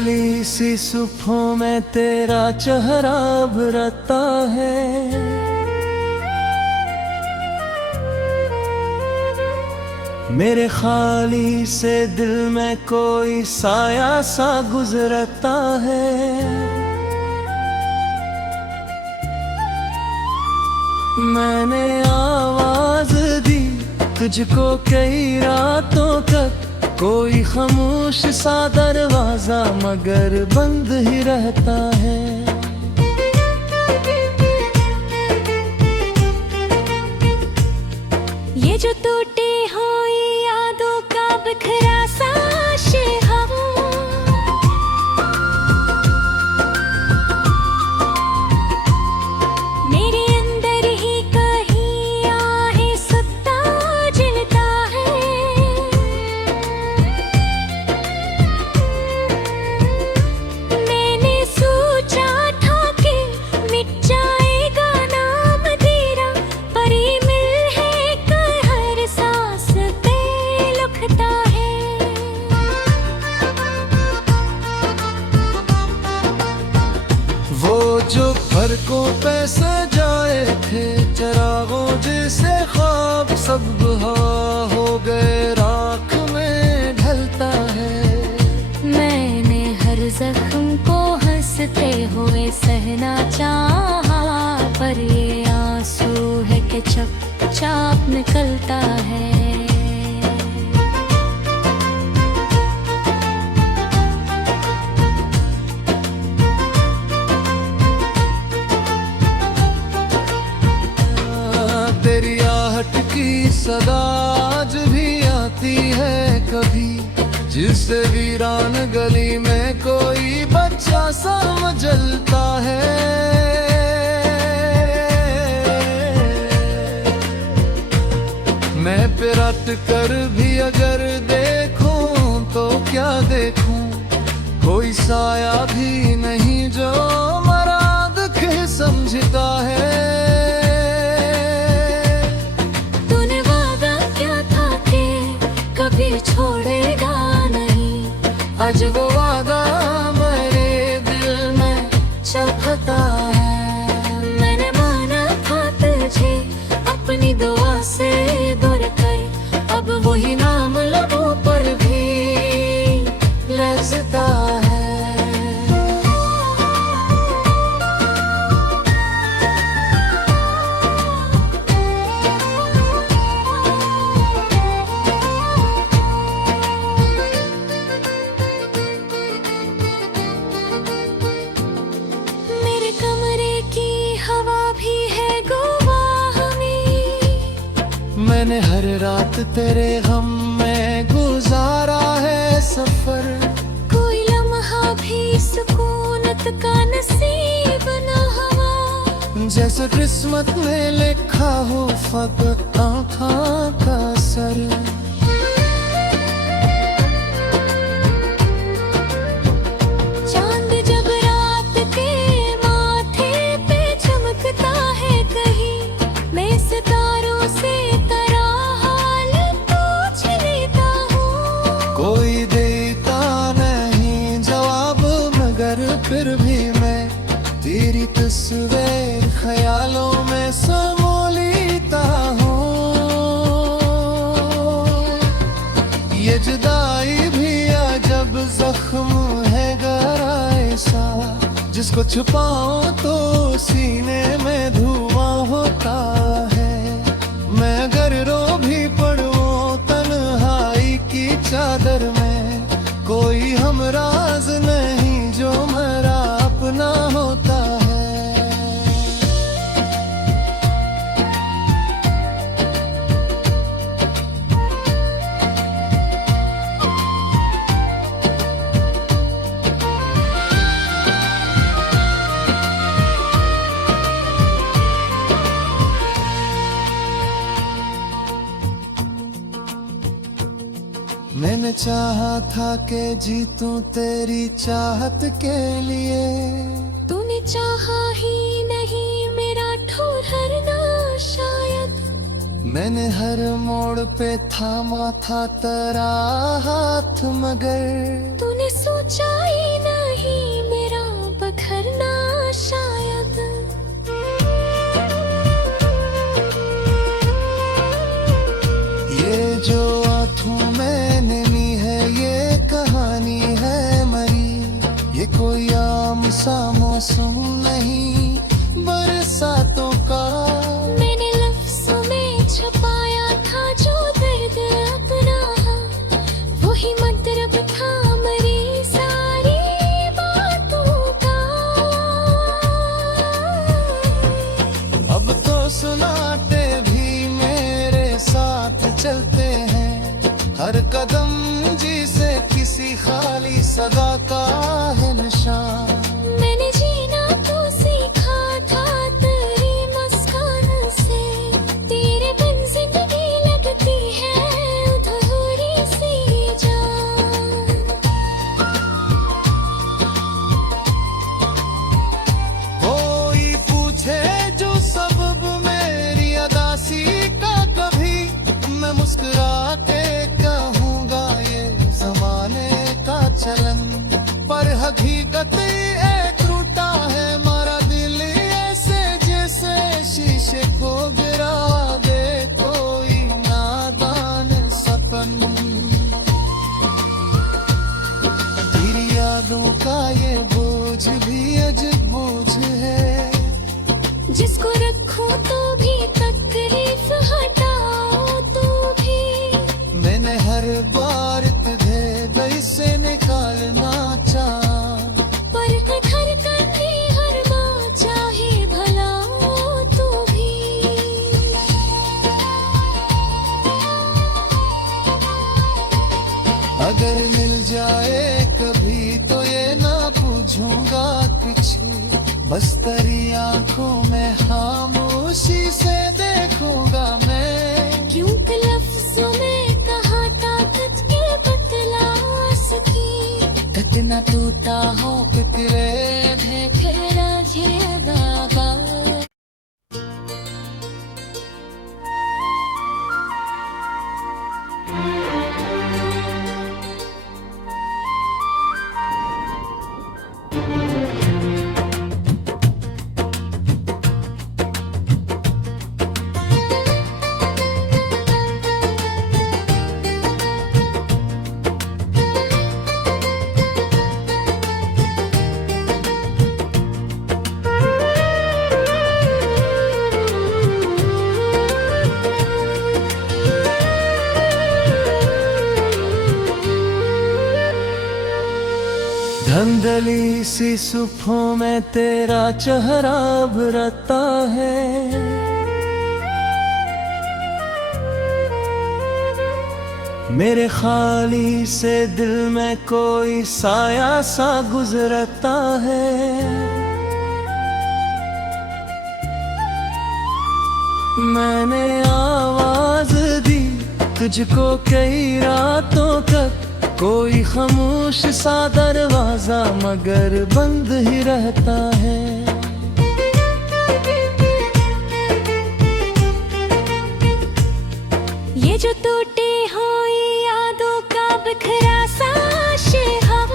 गली सी सुबहों में तेरा चेहरा भरता है। मेरे खाली से दिल में कोई साया सा गुजरता है। मैंने आवाज दी तुझको कई रातों तक, कोई खामोश सा दरवाजा मगर बंद ही रहता है। ये जो टूटी हुई यादों का बिखरा सा शहर, मेरे अंदर ही कहीं आहे सत्ता जलता है। मैंने सोचा था कि मिट जाएगा नाम तेरा, पर ये मिल है कर हर सांस पे लुकता है। वो जो फर्कों पे सजाए थे चरागों जैसे ख्वाब, सब बहा हो गए राख में ढलता है। मैंने हर जख्म को हंसते हुए सहना चाहा, पर ये आंसू है कि चुपचाप निकलता है। तेरी आहट की सदा आज भी आती है कभी, जिससे वीरान गली में कोई बच्चा सा मचलता है। मैं पिरट कर भी अगर देखूं तो क्या देखूं, कोई साया भी नहीं जो मराद के समझता है। कभी छोड़ेगा नहीं, आज वो वादा मेरे दिल में चलता है। मैंने माना था तुझे अपनी दुआ से दूर कर, अब वही नाम लबों पर भी लजता है। मैंने हर रात तेरे गम में गुजारा है सफर, कोई लम्हा भी सुकूनत का नसीब न हुआ। जैसे किस्मत में लिखा हो फकत आँखों का असर। चांद जब रात के माथे पे चमकता है कहीं, मैं सितारों से कोई देता नहीं जवाब, मगर फिर भी मैं तेरी तस्वीर ख्यालों में समो लेता हूँ। ये जुदाई भी अजब जख्म है गहरा ऐसा, जिसको छुपाऊं तो सीने में धुआं होता है। मैं अगर रो भी पड़ूं तन्हाई की चादर में, कोई हमराज नहीं जो मेरा अपना होता है। मैंने चाहा था कि जीतूं तेरी चाहत के लिए, तूने चाहा ही नहीं मेरा ठुरना शायद। मैंने हर मोड़ पे थामा था तेरा हाथ, मगर तूने सोचा ही नहीं हर कदम जी से किसी खाली सदा का है निशान। मैंने जीना तो सीखा था तेरी मुस्कान से, तेरे बिन जिंदगी लगती है अधूरी सी जान। कोई पूछे जो सबब मेरी अदासी का, कभी मैं मुस्कुरा के कहूँगा ये जमाने का चलन। पर हकीकत एक टूटा है मारा दिल ऐसे जैसे शीशे को गिरा दे कोई नादान सपन। तेरी यादों का ये बोझ भी अजब बोझ है, जिसको रखो तो भी तकलीफ हटाओ तो भी। मैंने हर बार तुझे गई से निकालना चाहा, पर धड़कन भी हर बार चाहे भला हो तो भी। अगर मिल जाए कभी तो ये ना पूछूंगा कुछ, बस तेरी आंखों में खामोशी से देखूंगा मैं। क्योंकि लफ्ज़ों में कहा ताकत के बतला सकी, कितना टूटा हो फिक्रे है फेरा ये बाबा। धंधली सी सुबहों में तेरा चेहरा उभरता है, मेरे खाली से दिल में कोई साया सा गुजरता है। मैंने आवाज दी तुझको कई रातों तक, कोई खामोश सा दरवाजा मगर बंद ही रहता है। ये जो टूटी हुई यादों का बिखरा सा शहर,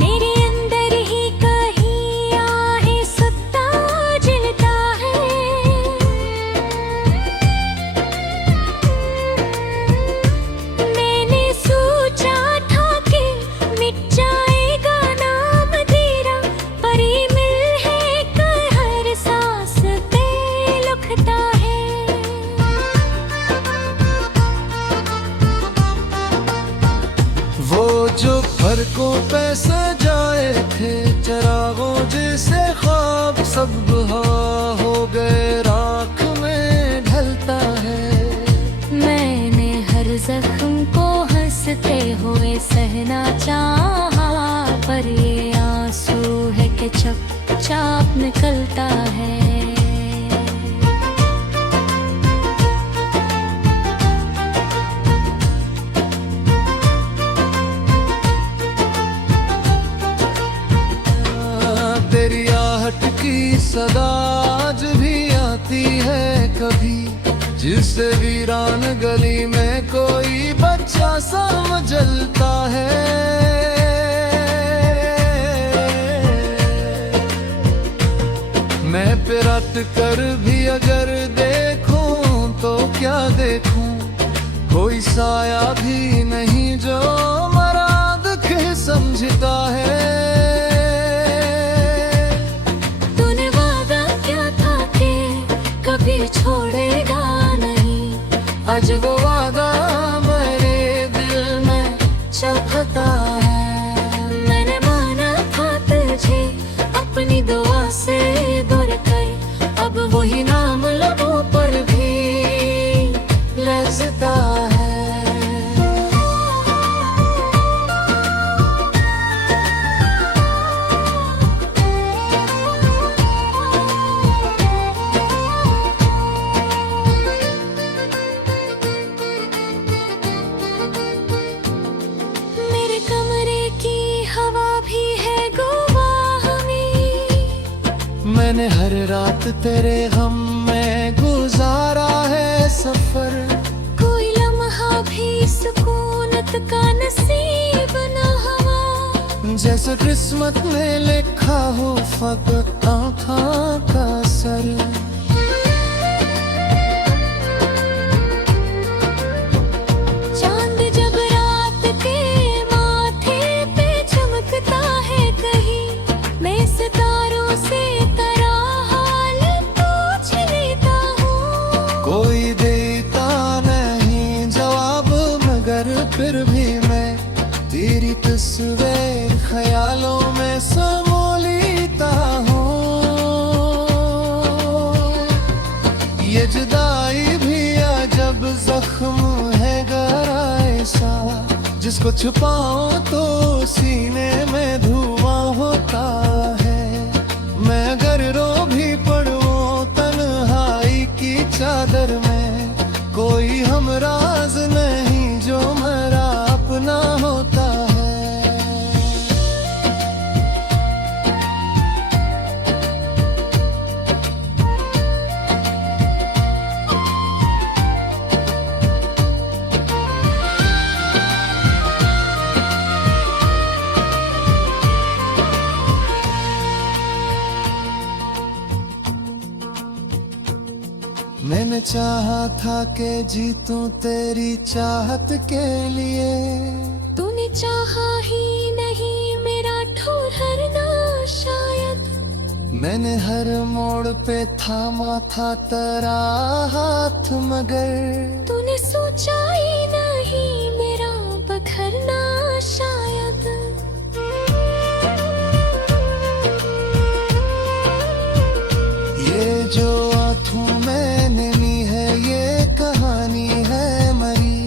मेरे अंदर ही कहीं आहे सत्ता जलता है। मैंने सोचा था कि मिट जाएगा नाम तेरा, पर ये मिल है कर हर सांस पे लुकता है। वो जो फर्कों पे सजाए थे चरागों जैसे ख्वाब, सब बहा हो गए राख में ढलता है। मैंने हर जख्म को हंसते हुए सहना चाहा, पर ये आंसू है कि चुपचाप निकलता है। तेरी आहट की सदा आज भी आती है कभी, जिससे वीरान गली में कोई बच्चा सा मचलता है। मैं पिरट कर भी अगर देखूं तो क्या देखूं, कोई साया भी नहीं जो मराद के समझता है। छोड़ेगा नहीं, आज वो वादा मेरे दिल में चुभता है। मैंने माना था तुझे अपनी दुआ से दूर कर, अब वही नाम मैंने हर रात तेरे गम में गुजारा है सफर। कोई लम्हा भी सुकूनत का नसीब न हुआ, जैसे किस्मत में लिखा हो फकत आँखों का सर। चांद जब रात के माथे पे चमकता है कहीं, मैं सितारों से तेरा हाल पूछ लेता हूँ। कोई देता नहीं जवाब मगर फिर भी मैं तेरी तस्वीर ख्यालों में समो लेता हूँ। ये जुदाई भी अजब जख्म है गहरा ऐसा, जिसको छुपाऊं तो सीने में धुआं होता है। मैं अगर रो भी पड़ूं तन्हाई की चादर में, कोई हमराज नहीं जो मेरा अपना होता है। मैंने चाहा था कि जीतूं तेरी चाहत के लिए, तूने चाहा ही नहीं मेरा ठुरना शायद। मैंने हर मोड़ पे थामा था तेरा हाथ मगर तूने सोचा ही नहीं मेरा बखरना शायद। ये जो आँखों में नमी है ये कहानी है मरी।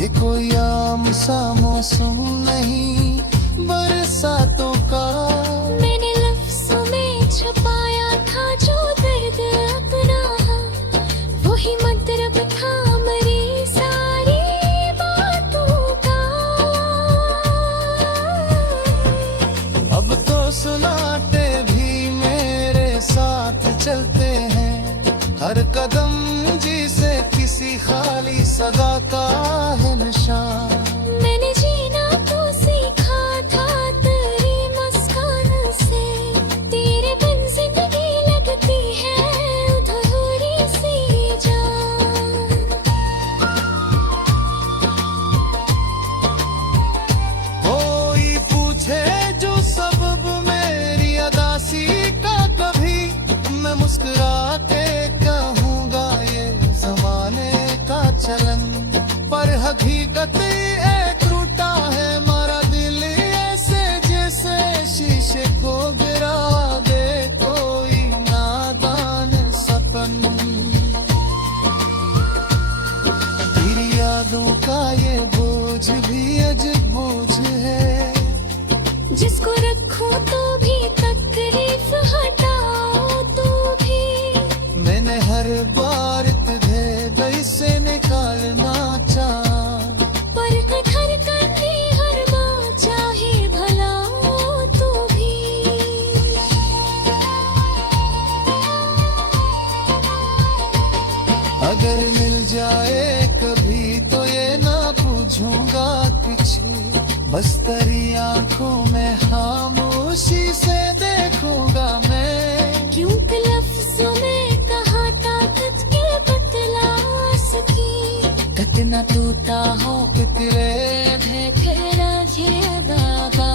ये कोई आम सा मौसम नहीं बरसातों का। मैंने लफ्ज़ों में छुपाया था जो दर्द अपना, वही मतलब था मेरी सारी बातों का। अब तो सुनाते भी मेरे साथ चलते हैं, हर कदम जी से किसी खाली सगा का है निशान। मैंने जीना तो सीखा था तेरी मुस्कान से, तेरे बिन जिंदगी लगती है अधूरी सी जान। कोई पूछे जो सबब मेरी अदासी का, कभी मैं मुस्कुरा के कहूँगा ये जमाने का चलन। पर हकीकत एक टूटा है मारा दिल ऐसे जैसे शीशे को गिरा दे कोई नादान सपन। तेरी यादों का ये बोझ भी अजब बोझ है, जिसको रखूं तो भी तकलीफ हटाओ तो भी। मैंने हर बार तुझे दिल से निकालना चाहा, पर धड़कन भी हर बार चाहे भला हो तो भी। अगर मिल जाए कभी तो ये ना पूछूंगा कुछ, बस तेरी आंखों में खामोशी से देखूंगा मैं। क्योंकि लफ्ज़ों में कहा ताकत के बतला सकी, कितना टूटा हो कितने खेला ये दागा।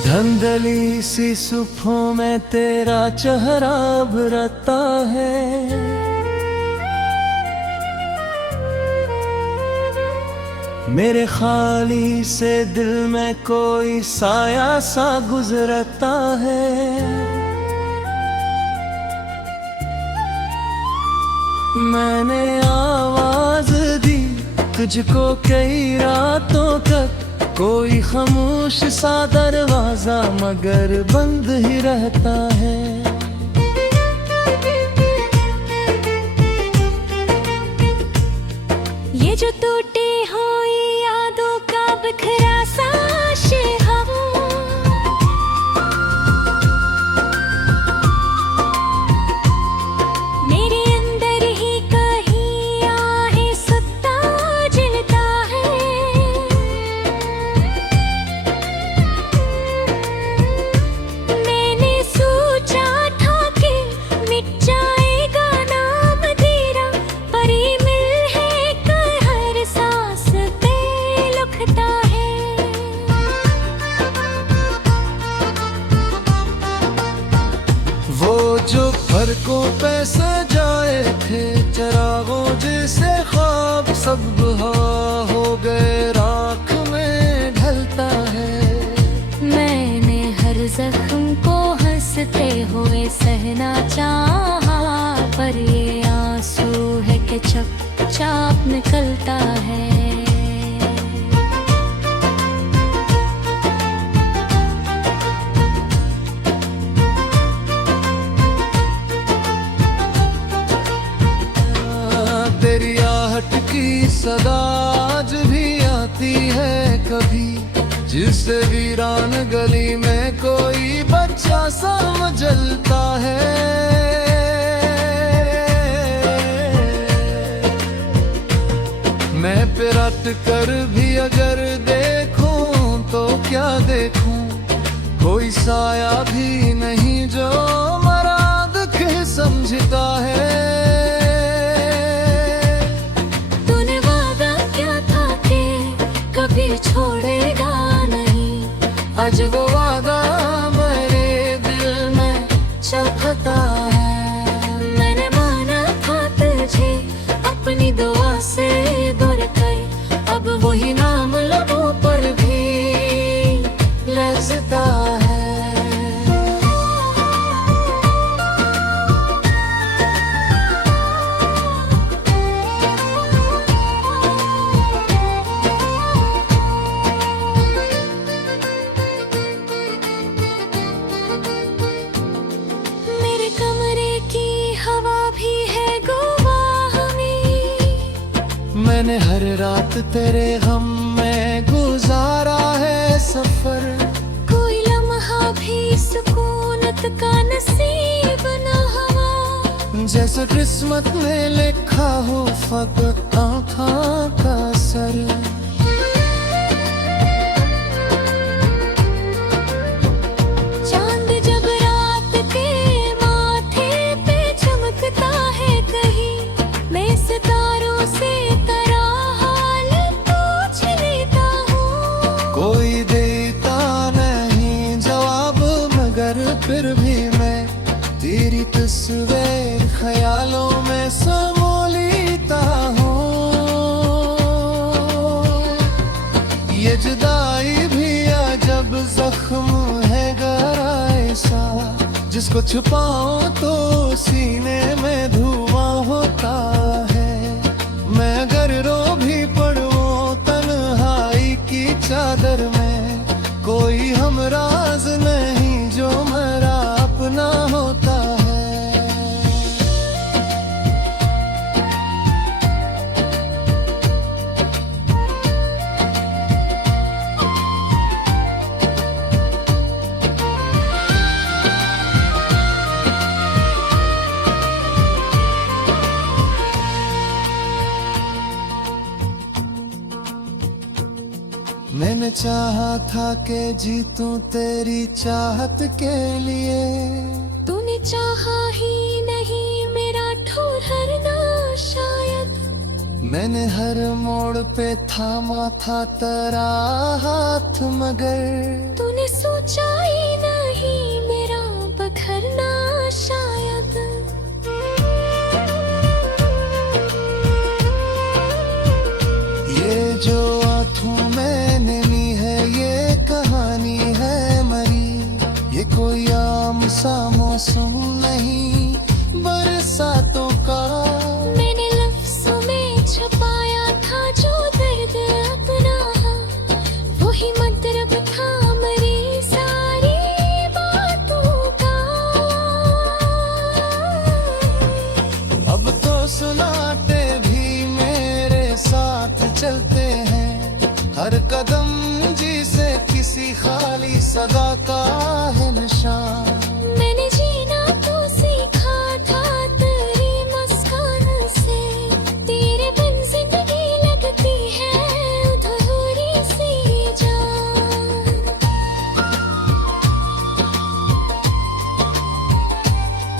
धंधली सी सुबहों में तेरा चेहरा भरता है, मेरे खाली से दिल में कोई साया सा गुजरता है। मैंने आवाज दी तुझको कई रातों तक, कोई खामोश सा दरवाजा मगर बंद ही रहता है। ये जो टूटी हुई यादों का बिखरा सा शिहब, मेरे अंदर ही कहीं आहे सत्ता जलता है। मैंने सोचा था कि मिट जाएगा नाम तेरा, पर ये मिल है कर हर सांस पे लुकता है। वो जो फर्कों पे सजाए थे चरागों जैसे ख्वाब, सब बहा हो गए राख में ढलता है। मैंने हर जख्म को हंसते हुए सहना चाहा, पर ये आंसू है कि चुपचाप निकलता है। तेरी आहट की सदा आज भी आती है कभी, जिससे वीरान गली में कोई बच्चा सा मचलता है। मैं पिरट कर भी अगर देखूं तो क्या देखूं, कोई साया भी नहीं जो मराद के समझता है। कभी छोड़ेगा नहीं, आज वो वादा मेरे दिल में चखता है। मैंने माना था तुझे अपनी दुआ से दूर कर, अब वही नाम लबों पर भी लहज़ता है। मैंने हर रात तेरे गम में गुजारा है सफर, कोई लम्हा भी सुकूनत का नसीब न हुआ। जैसे किस्मत में लिखा हो फकत आँखों का असर। चांद जब रात के माथे पे चमकता है कहीं, मैं सितारों से कोई देता नहीं जवाब, मगर फिर भी मैं तेरी तस्वीर ख्यालों में समो लेता हूँ। ये जुदाई भी अजब जख्म है गहरा ऐसा, जिसको छुपाऊं तो सीने में धुआं होता है। मैं अगर रो भी पड़ूं तन्हाई की चादर में, कोई हमराज नहीं जो मेरा अपना होता है। मैंने चाहा था कि जीतूं तेरी चाहत के लिए, तूने चाहा ही नहीं मेरा ठुरना शायद। मैंने हर मोड़ पे थामा था तेरा हाथ, मगर तूने सोचा ही नहीं मेरा बखरना शायद। ये जो सुनाते भी मेरे साथ चलते हैं। हर कदम जी से किसी खाली सदा का है निशान। मैंने जीना तो सीखा था तेरी मुस्कान से, तेरे बिन जिंदगी लगती है अधूरी सी जान।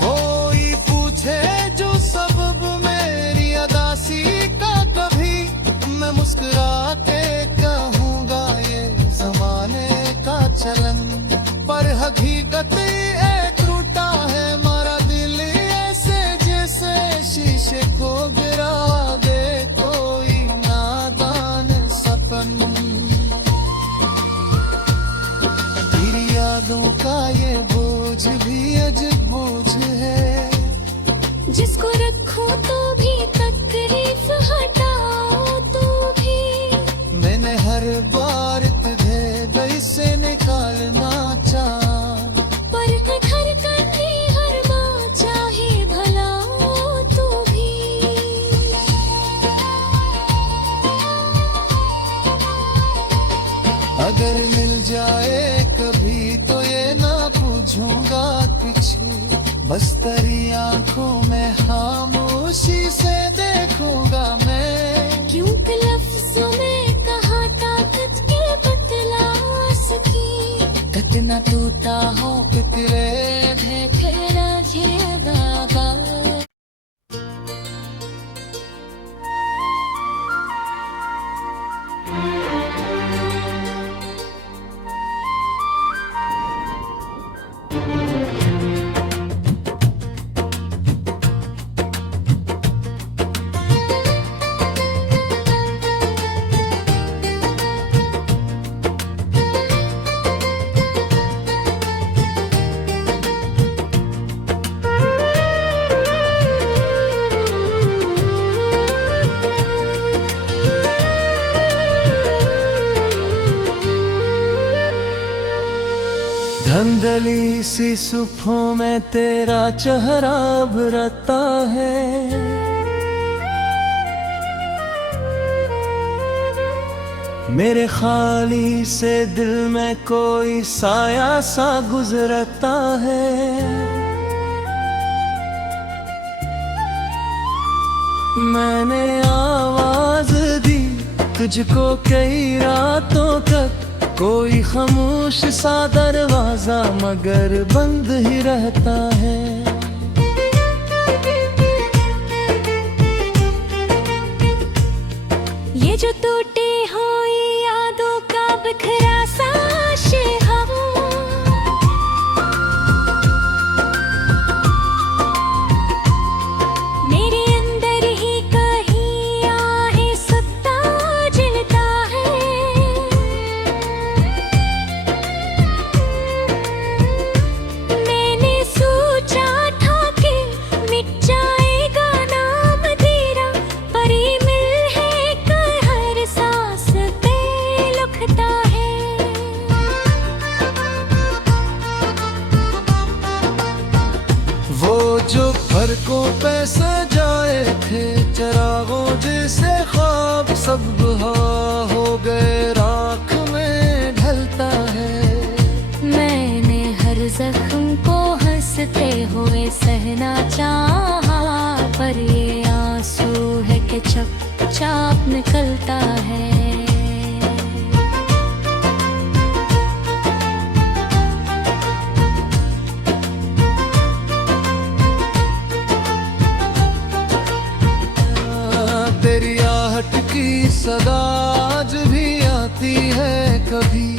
कोई पूछे जो सबब मेरी अदासी का, कभी मैं मुस्कुरा के कहूँगा ये जमाने का चलन। पर हकीकत एक टूटा है हमारा दिल ऐसे जैसे शीशे को गिरा दे कोई नादान सपन। तेरी यादों का ये बोझ भी अजब बोझ है, जिसको रखो तो भी तकलीफ हटाओ तो भी। मैंने हर बार तुझे गई से निकालना चाहा, पर घर करनी हर माँ चाहे भला हो तो भी। अगर मिल जाए कभी तो ये ना पूछूंगा कुछ, बस तेरी आंखों में खामोशी से देखूंगा मैं। क्योंकि लफ्ज़ों में कहा ताकत के बतला सकी, कितना टूटा हो फिक्रे तेरा ये दागा। धंधली सी सुबहों में तेरा चेहरा उभरता है। मेरे खाली से दिल में कोई साया सा गुजरता है। मैंने आवाज दी तुझको कई रातों तक, कोई खामोश सा दरवाजा मगर बंद ही रहता है। ये जो टूटी हुई यादों का बिखरा सा शिहाब, मेरे अंदर ही कहीं आहे सत्ता जलता है। मैंने सोचा था कि मिट जाएगा नाम तेरा, पर ये मिल है कर हर सांस पे लुकता है। वो जो फर्कों पे सजाए थे चरागों जैसे ख्वाब, सब बहा हो गए राख में ढलता है। मैंने हर जख्म को हंसते हुए सहना चाहा, पर ये आंसू है कि चुपचाप निकलता है। तेरी आहट की सदा आज भी आती है कभी,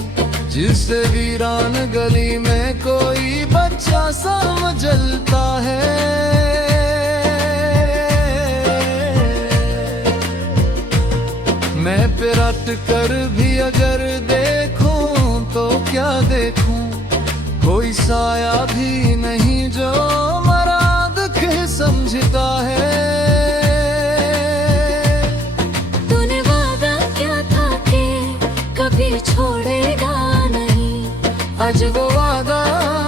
जिस वीरान गली में कोई बच्चा सा मचलता है। मैं पिरट कर भी अगर देखूं तो क्या देखूं, कोई साया भी नहीं जो मराद के समझता है। तूने वादा क्या था कि कभी छोड़ेगा नहीं, आज वो वादा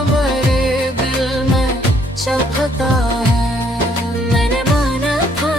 मेरे दिल में चुभता है। मैंने माना था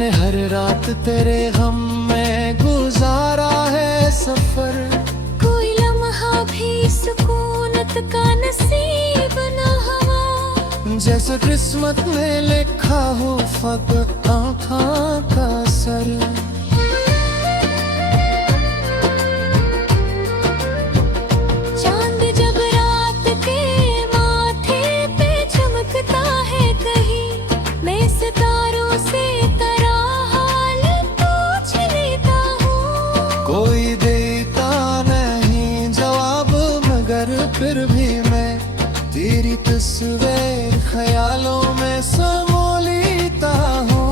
मैंने हर रात तेरे गम में गुजारा है सफर। कोई लम्हा भी सुकूनत का नसीब न हुआ, जैसे किस्मत में लिखा हो फकत आँखों का असर। चांद जब रात के माथे पे चमकता है कहीं, मैं सितारों से तेरा हाल पूछ लेता हूँ। कोई देता नहीं जवाब मगर फिर भी मैं तेरी तस्वीर ख्यालों में समो लेता हूँ।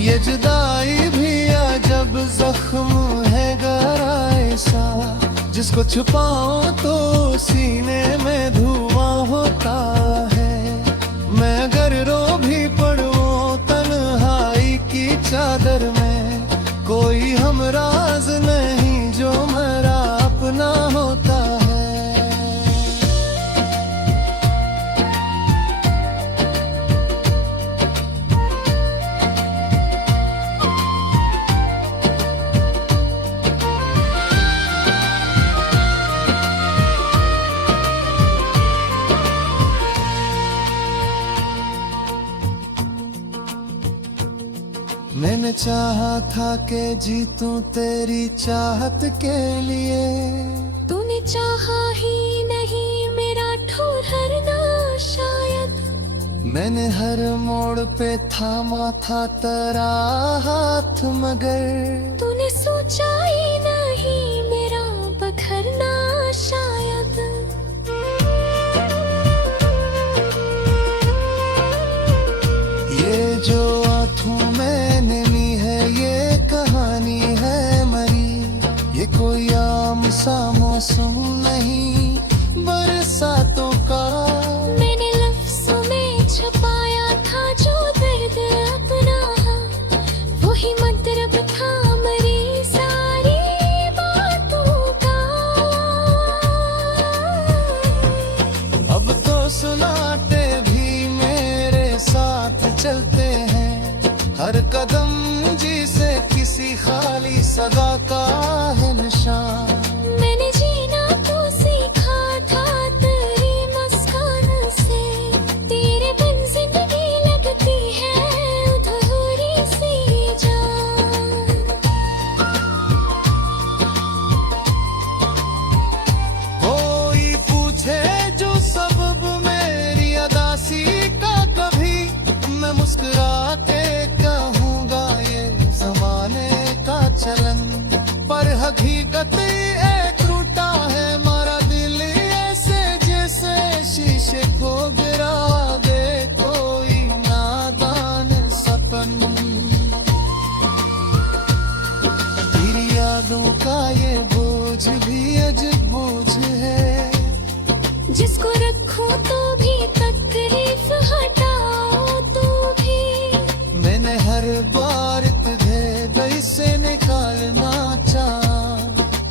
ये जुदाई भी अजब जख्म है गहरा ऐसा, जिसको छुपाऊं तो सीने में धुआं होता है। मैं अगर रो भी पड़ूं तन्हाई की चादर में, कोई हमराज नहीं जो मेरा अपना होता है। मैंने चाहा था कि जीतूं तेरी चाहत के लिए, तूने चाहा ही नहीं मेरा ठुरना शायद। मैंने हर मोड़ पे थामा था तेरा हाथ मगर तूने सोचा ही नहीं मेरा बखरना शायद। ये जो आँखों में नमी है ये कहानी है मरी। ये कोई आम सा मौसम नहीं बरसातों का। मैंने लफ्ज़ों में छुपाया था जो दर्द अपना, वही मतलब था मेरी सारी बातों का। अब तो सुनाते भी मेरे साथ चलते हैं, हर कदम जी से किसी खाली सगा का है निशान। मैंने जीना तो सीखा था तेरी मुस्कान से, तेरे बिन जिंदगी लगती है अधूरी सी जान। कोई पूछे जो सबब मेरी अदासी का, कभी मैं मुस्कुरा के कहूँगा ये जमाने का चलन। पर हकीकत एक टूटा है मारा दिल ऐसे जैसे शीशे को गिरा दे कोई नादान सपन। तेरी यादों का ये बोझ भी अजब बोझ है, जिसको रखूं तो भी तकलीफ हटाओ तो भी। मैंने हर बार तुझे गई से निकालना चाहा,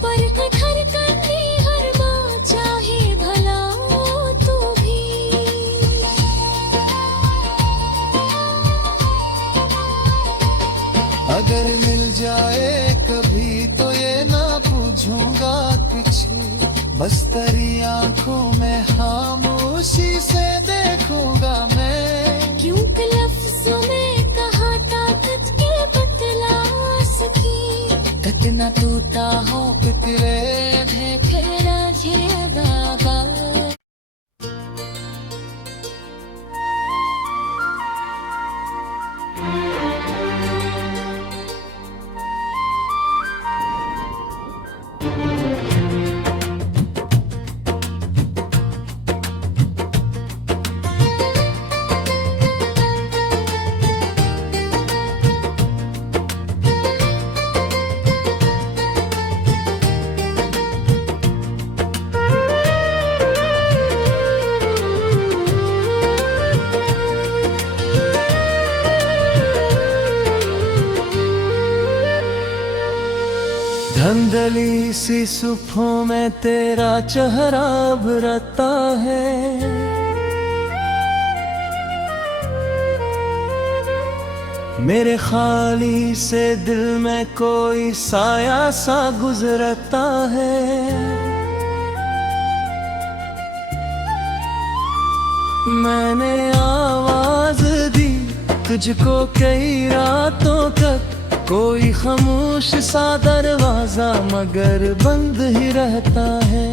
पर घर करनी हर माँ चाहे भला हो तो भी। अगर मिल जाए कभी तो ये ना पूछूंगा कुछ, बस तेरी आंखों में खामोशी से देखूंगा मैं। क्योंकि लफ्ज़ों में कहा ताकत के बतला सकी, कितना टूटा हो फिक्रे देखेरा ये दागा। धंधली सी सुबहों में तेरा चेहरा भरता है, मेरे खाली से दिल में कोई साया सा गुजरता है। मैंने आवाज दी तुझको कई रातों तक, कोई खामोश सा दरवाजा मगर बंद ही रहता है।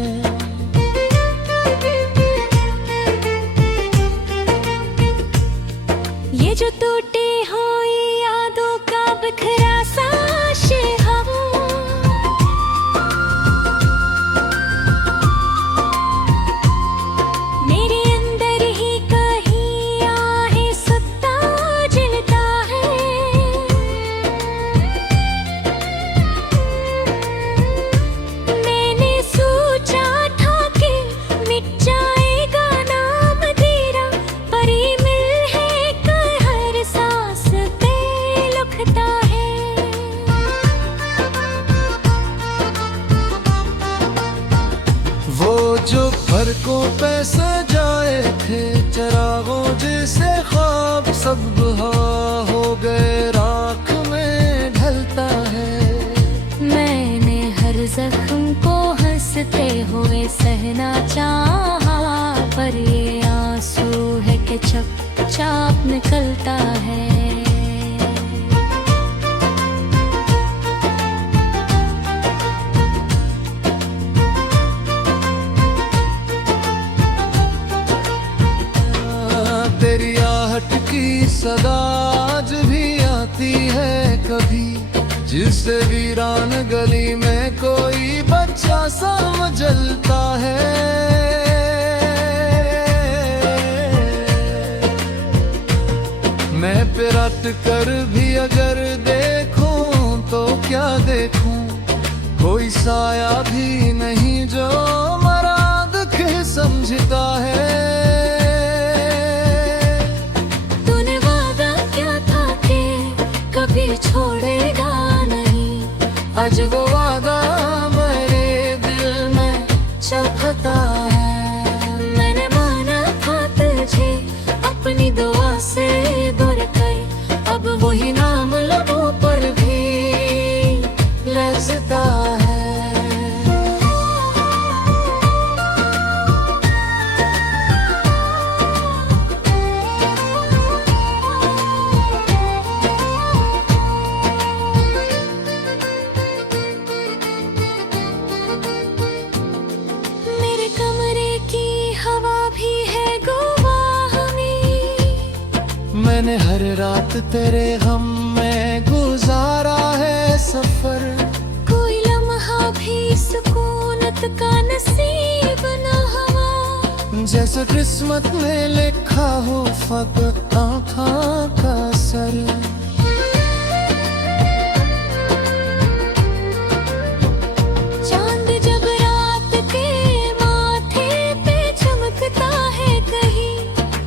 ये जो टूटी हुई यादों का बिखरा सा शिहाब, मेरे अंदर ही कहीं आहे सत्ता जलता है। मैंने सोचा था कि मिट जाएगा नाम तेरा, पर ये मिल है कर हर सांस पे लुकता है। वो जो फर्कों पे सजाए थे चरागों जैसे ख्वाब, सब बहा हो गए राख में ढलता है। मैंने हर जख्म को हंसते हुए सहना चाहा, पर ये आंसू है कि चुपचाप निकलता है। तेरी आहट की सदा आज भी आती है कभी, जिससे वीरान गली में कोई बच्चा सा मचलता है। मैं पिरट कर भी अगर देखूं तो क्या देखूं, कोई साया भी नहीं जो मराद के समझता है। कभी छोड़ेगा नहीं, आज वो वादा मेरे दिल में चखता है। मैंने माना था तुझे अपनी दुआ से दूर कर, अब वही नाम लबों पर भी लहज़ता है। मैंने हर रात तेरे गम में गुजारा है सफर, कोई लम्हा भी सुकूनत का नसीब न हुआ। जैसे किस्मत में लिखा हो फकत आँखों का असर। चांद जब रात के माथे पे चमकता है कहीं,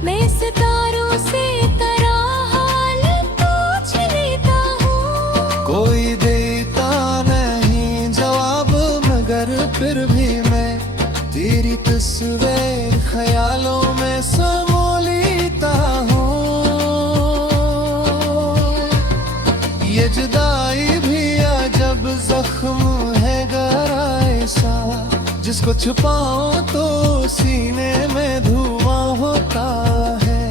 मैं सितारों से कोई देता नहीं जवाब, मगर फिर भी मैं तेरी तस्वीर ख्यालों में समो लेता हूँ। ये जुदाई भी अजब जख्म है गहराई सा, जिसको छुपाऊं तो सीने में धुआं होता है।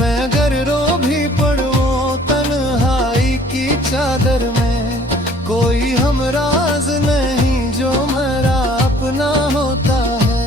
मैं अगर रो भी पड़ूं तन्हाई की चादर में, कोई हमराज नहीं जो मेरा अपना होता है।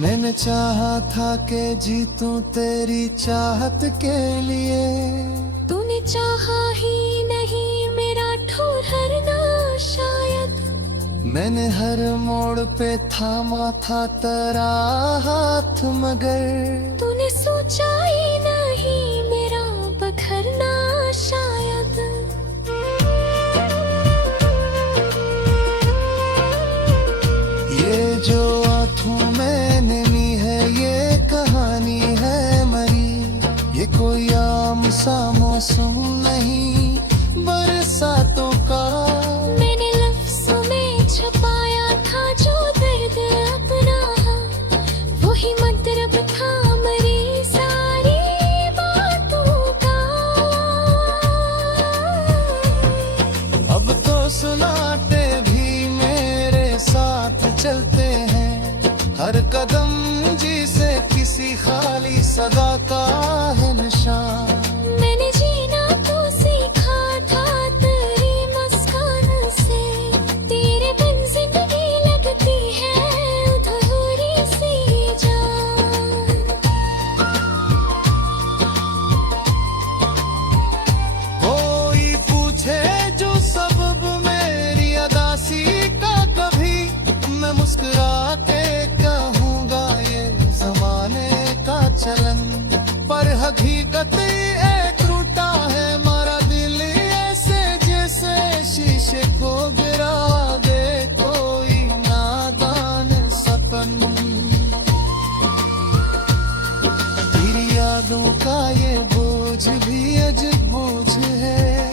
मैंने चाहा था कि जीतूं तेरी चाहत के लिए, तूने चाहा ही नहीं मेरा ठुरना शायद। मैंने हर मोड़ पे थामा था तेरा हाथ, मगर तूने सोचा ही नहीं मेरा बखरना शायद। ये जो सुनाते भी मेरे साथ चलते हैं। हर कदम जी से किसी खाली सदा का है निशान। मैंने जीना तो सीखा था तेरी मुस्कान से, तेरे बिन जिंदगी लगती है अधूरी सी जान। कोई पूछे जो सबब मेरी अदासी का, कभी मैं मुस्कुरा के कहूँगा ये जमाने का चलन। पर हकीकत एक टूटा है हमारा दिल ऐसे जैसे शीशे को गिरा दे कोई नादान सपन। तेरी यादों का ये बोझ भी अजब बोझ है,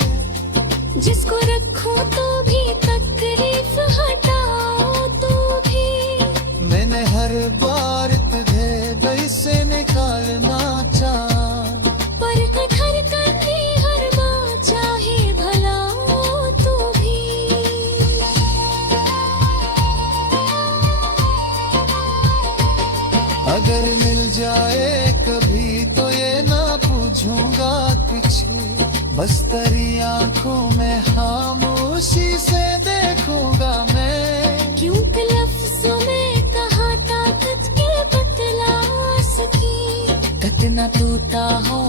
जिसको रखूं तो भी तकलीफ हटाओ तो भी। मैंने हर बार तुझे गई से निकालना चाहा, पर कठर करनी हर बात चाहे भला हो तो भी। अगर मिल जाए कभी तो ये ना पूछूंगा कुछ, बस तेरी आंखों में खामोशी से देखूंगा मैं। क्योंकि लफ्ज़ों में कहा ताकत के बतला सकी, कितना टूटा हो